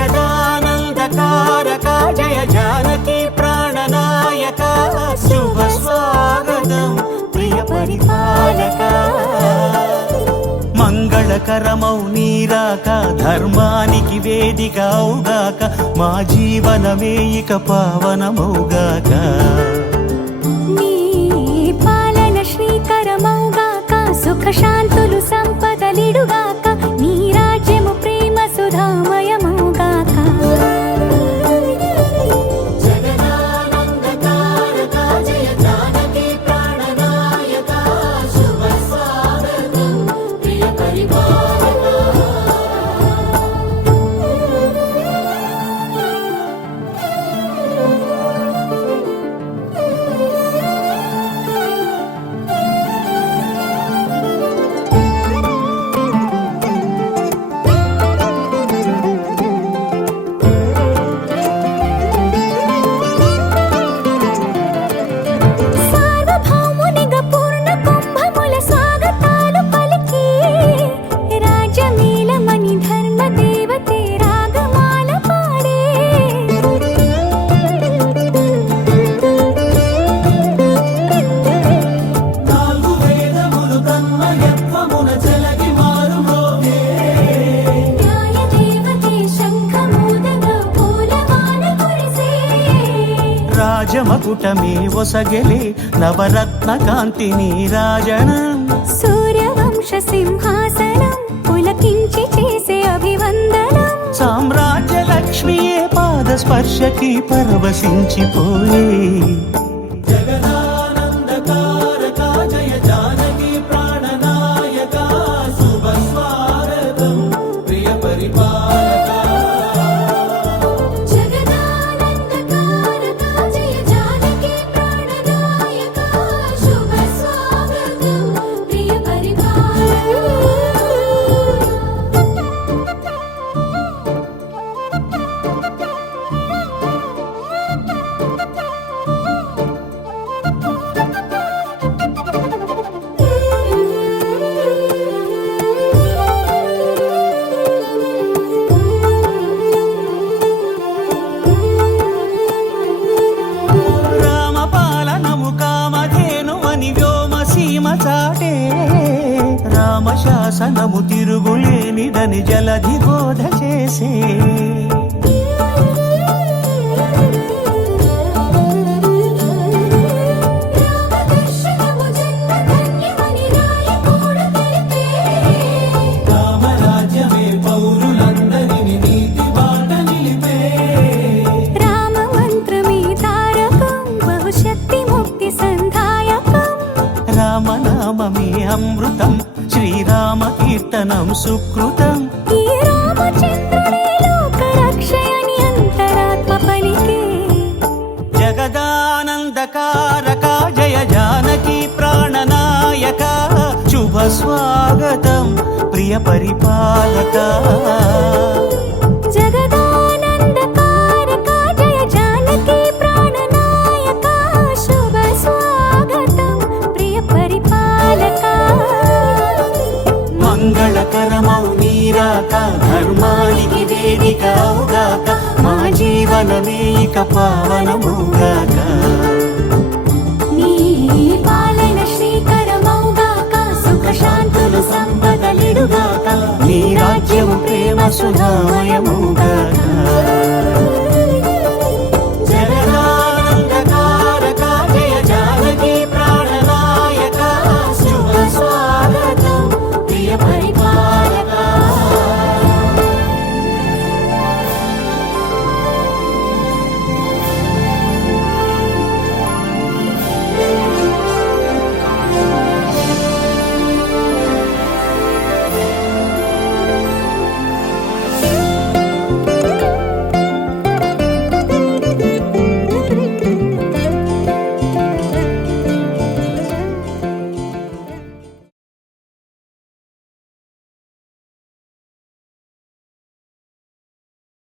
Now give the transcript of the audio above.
జగదానందకారక జయ జానకి ప్రాణనాయక శుభ స్వాగతం ప్రియ పరిపాలక మంగళకరమౌ నీరాక ధర్మానికి వేదిక అవుగాక మా జీవనమే ఇక పావనమౌగాక నీ పాలన శ్రీకరమౌగాక సుఖ శాంతులు సంపదలిడుగాక నీ రాజ్యము ప్రేమ సుధామయమౌగాక జగదానందకారక జయ జానకి ప్రాణనాయక శుభ స్వాగతం ప్రియ పరిపాలక సార్వభౌమునిగా పూర్ణ కుంభముల స్వాగతాలు పలికి రాజమేళమణి ధర్మ దేవతే రాగమాల పాడే నాలుగు వేదములు తన్మయత్వమున చెలగి మారుమోగే న్యాయ దేవతే శంఖమూదగా పూలవాన కురిసే రాజమకుటమే ఒసగెలే నవరత్న కాంతి నీరాజనం సూర్యవంశ సింహాసనం పులకించి చేసే అభివందనం సామ్రాజ్య లక్ష్మియే పాద స్పర్శకి పరవశించిపోయే జగదానందకారక జయ జానకి ప్రాణనాయక శుభ స్వాగతం ప్రియ పరిపాలక జగదానందకారక జయ జానకి ప్రాణనాయక శుభ స్వాగతం ప్రియ పరిపాలక రామపాలనము కామధేనువని వ్యోమసీమ చాటే రామశాసనము తిరుగులేనిదని జలధి బోధ చేసే రామదర్శనము జన్మధన్యమని రాయకూడ తెలిపే రామరాజ్యమే పౌరులందరిని నీతి బాట నిలిపే రామమంత్రమే తారకం బహుశక్తి ముక్తి సంధాయకం రామనామమే అమృతం శ్రీరామ కీర్తనం సుకృతం ఈ రామచంద్రుడే లోకరక్షయని అంతరాత్మ పలికే జగదానందకారక జయ జానకి ప్రాణనాయక శుభ స్వాగతం ప్రియ పరిపాలక జగదానందకారక జయ జానకి ప్రాణనాయక శుభ స్వాగతం ప్రియ పరిపాలక మంగళకరమౌ నీరాక ధర్మానికి వేదిక అవుగాక మా జీవనమే ఇక పావనముగాక నీ పాలన శ్రీకరమౌగాక సుఖ శాంతులు సంపదలిడుగాక నీ రాజ్యము ప్రేమ సుధామయముగాక